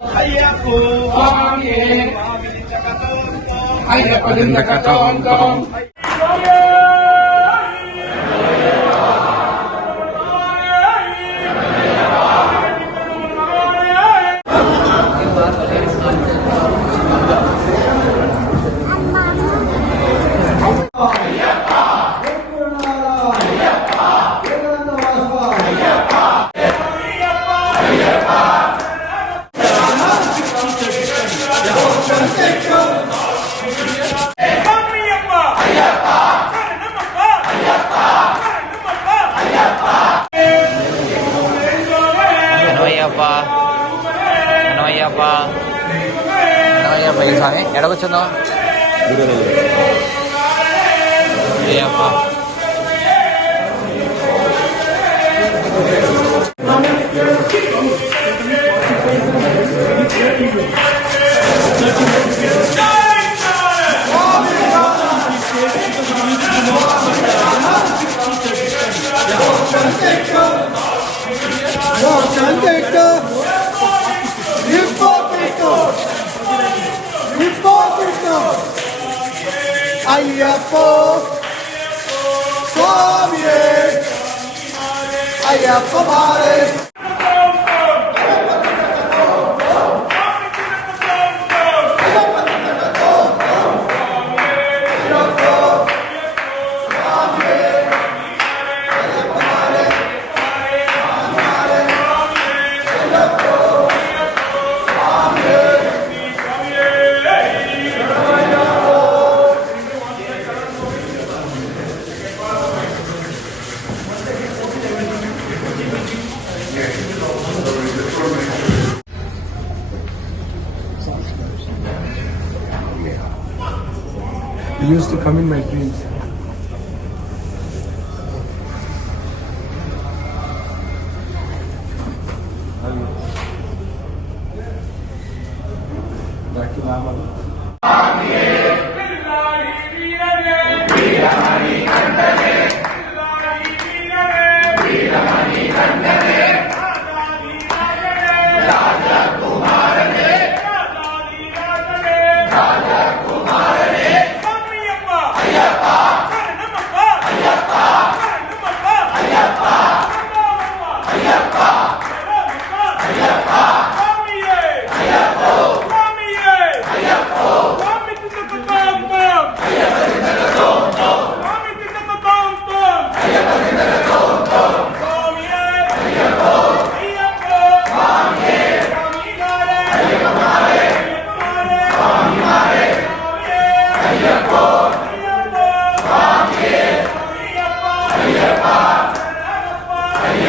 అయ్యప్ప അനോയ്യപ്പ അനോയ്യപ്പ ഈ സ്വാമി ഇടവച്ചെന്നോ Ayyappa Jacob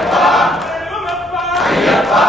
Ayyappa Ayyappa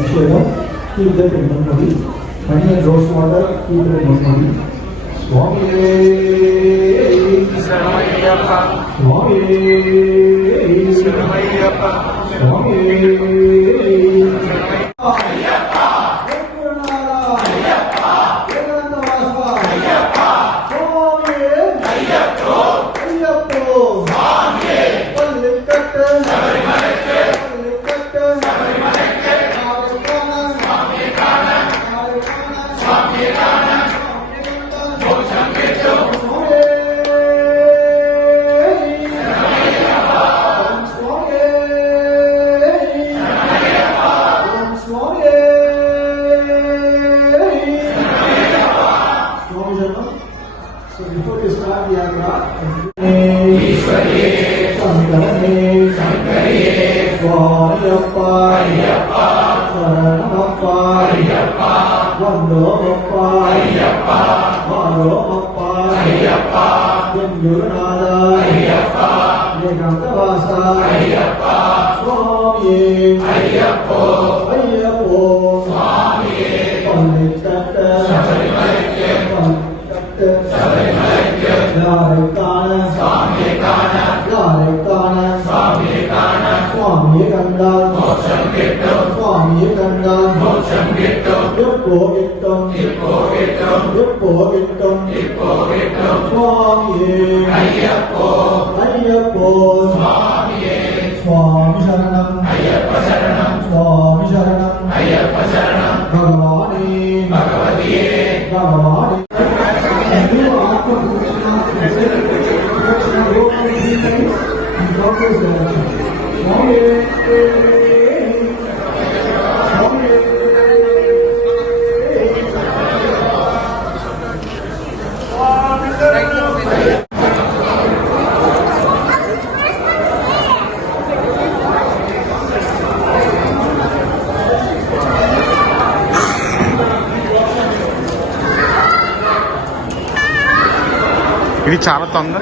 flush it out, keep that in the body. When you draw water, keep it in the body. Swami Sarmayappa Swami Sarmayappa Swami Sarmayappa Ayyappa சுவாமியே ஐயப்போ ஐயப்போ சுவாமியே சுவாமி சரணம் ஐயப்ப சரணம் சுவாமி சரணம் ஐயப்ப சரணம் பகவானே பகவதியே பகவானே ఇది చాలా తొందర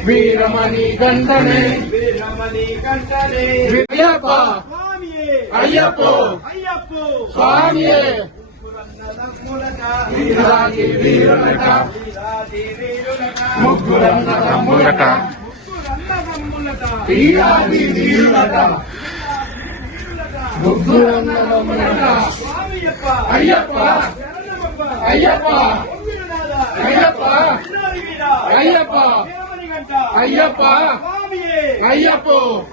వీరనే వీరమణి గంటనే వీరమణి కంటనే అయ్యప్ప స్వామియే అయ్యప్పో అయ్యప్పో స్వామియే పురన్నదమ్ములక వీరాది వీరులక వీరాది వీరులక ముగ్గురన్న తమ్ములక పురన్నదమ్ములక వీరాది వీరులక ముగ్గురన్న తమ్ములక స్వామియప్ప అయ్యప్ప శరణమప్ప అయ్యప్ప గురునాథ అయ్యప్ప బిల్లాలి వీర Ayyappa Ayah po, ayah po,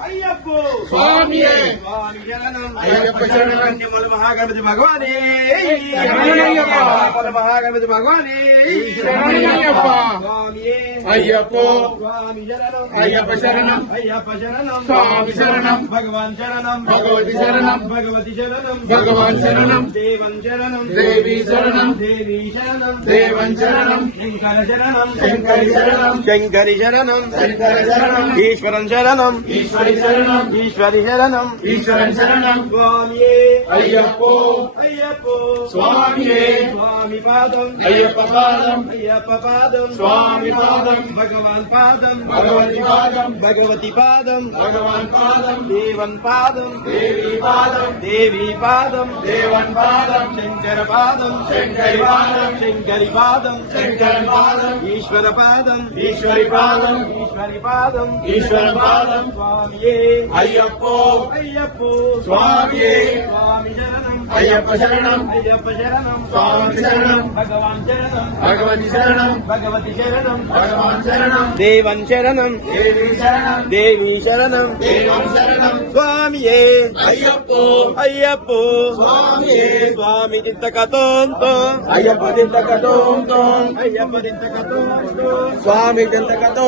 శరణం ఈశ్వరం శరణం. ఈశ్వరి శరణం. ఈశ్వరి శరణం. ఈశ్వరం శరణం. స్వామియే అయ్యప్పో. అయ్యప్పో. స్వామియే. స్వామి పాదం. అయ్యప్ప పాదం. అయ్యప్ప పాదం. స్వామి పాదం. భగవాన్ పాదం. భగవతి పాదం. భగవతి పాదం. భగవాన్ పాదం. దేవన్ పాదం. దేవి పాదం. దేవి పాదం. దేవన్ పాదం. శంకర పాదం. శంకరి పాదం. శంకరి పాదం. శంకర పాదం. ఈశ్వర పాదం. ఈశ్వరి పాదం. பாதம் ஈஸ்வரி பாதம் ஈஸ்வரன் பாதம் சுவாமியே ஐயப்போ ஐயப்போ சுவாமியே சுவாமி சரணம் ஐயப்ப சரணம் ஐயப்ப சரணம் சுவாமி சரணம் பகவான் சரணம் பகவதி சரணம் பகவதி சரணம் பகவான் சரணம் தேவன் சரணம் தேவி சரணம் தேவி சரணம் தேவன் சரணம் சுவாமியே ஐயப்போ ஐயப்போ சுவாமியே சுவாமி தித்தகதோந்தோ ஐயப்ப தித்தகதோந்தோ ஐயப்ப தித்தகதோந்தோ சுவாமி தித்தகதோ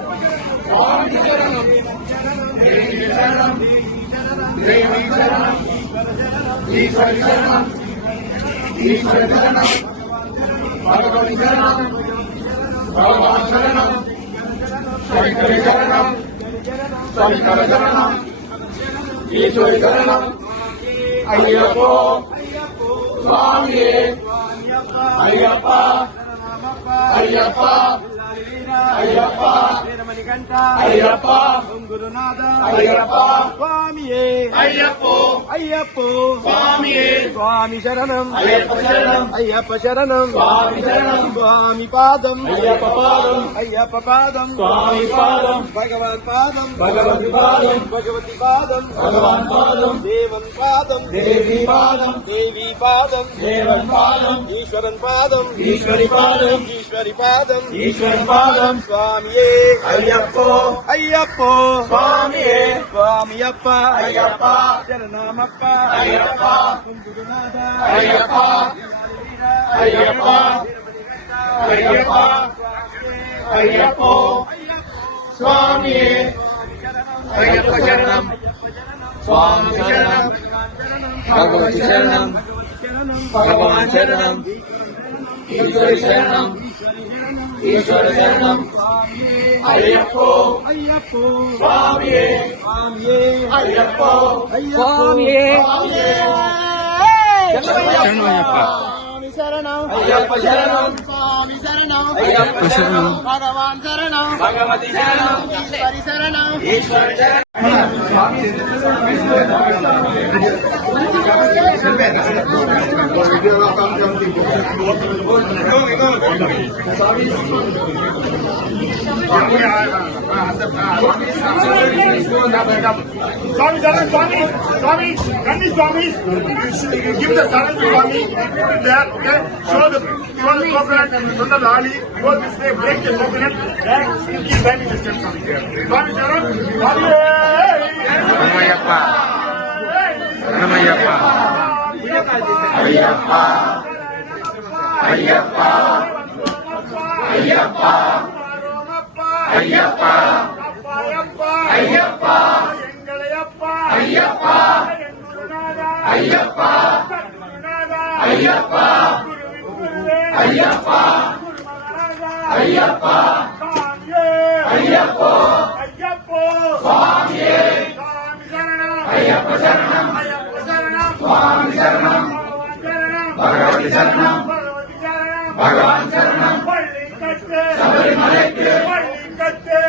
ஈஸ்வரி சரணம் ஐயப்போ சுவாமியே ஐயப்பா ஐயப்பா అయ్యప్ప. వీరమణికంఠ. అయ్యప్ప. గురునాథ. అయ్యప్ప. స్వామియే. అయ్యప్పో. అయ్యప్పో. స్వామియే. స్వామి శరణం. అయ్యప్ప శరణం. అయ్యప్ప శరణం. స్వామి శరణం. స్వామి పాదం. అయ్యప్ప పాదం. అయ్యప్ప పాదం. స్వామి పాదం. భగవత్ పాదం. భగవతి పాదం. భగవతి పాదం. భగవాన్ పాదం. దేవన్ పాదం. దేవి పాదం. దేవి పాదం. దేవన్ పాదం. ఈశ్వరన్ పాదం. ఈశ్వరి పాదం. ఈశ్వరి పాదం. ఈశ్వరి పాదం. famiye ayappa ayappa famiye famiyappa ayappa jananamappa ayappa kundurunada ayappa ayappa ayappa ayappa famiye ayappa jananam famiye jananam bhagavan jananam bhagavan jananam ईश्वर शरणम ஈஸ்வரனம் ஐயப்போ ஐயப்போ சுவாமியே சுவாமியே ஐயப்போ சுவாமியே ஐயப்பா சரணம் ஐயப்ப சரணம் சுவாமி சரணம் ஐயப்ப சரணம் பகவான் சரணம் பகவதி சரணம் ஈஸ்வரி சரணம் ஈஸ்வர சரணம் Swami, Swami, Swami, Swami, Swami, you give the salam to Swami, there, okay? Show the, you want the coconut, you the lali, you this way, break the coconut, and you keep back the steps, Swami. Swami, Swami, Swami, Hanamayappa, Hanamayappa, Ayyappa. Ayyappa. Ayyappa. Ayyappa. Ayyappa. எங்களையப்பா Ayyappa. Ayyappa. Ayyappa. Ayyappa. Ayyappa. ஐயப்போ ஐயப்போ சுவாமியே ஐயப்ப சரணம். பகவான் சரணம். சபரிமலைக்கு. பள்ளி கட்டு.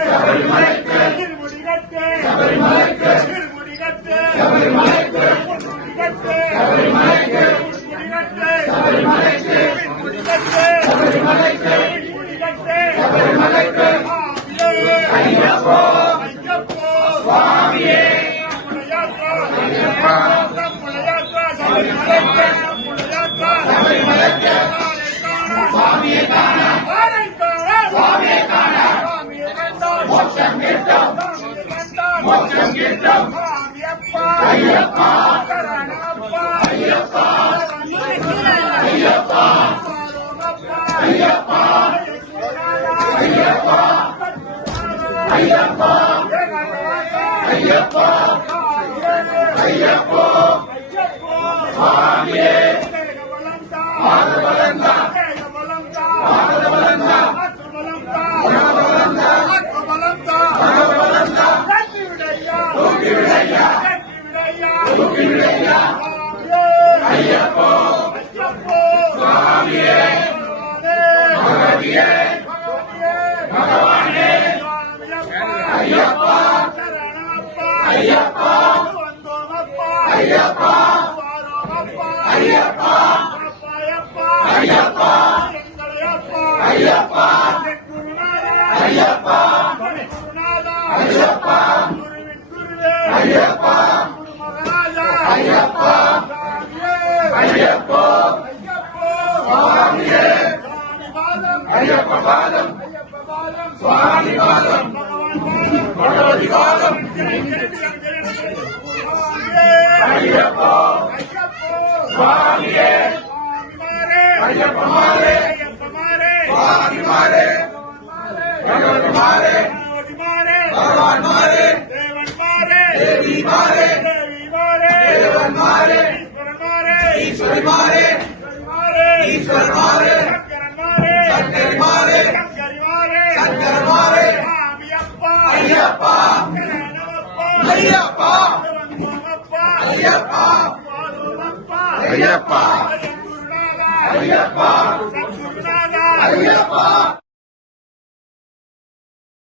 மோட்சம் கிட்டும் ஐயப்பா ஐயப்பா சரணப்பா ஐயப்பா Bahia! Allah.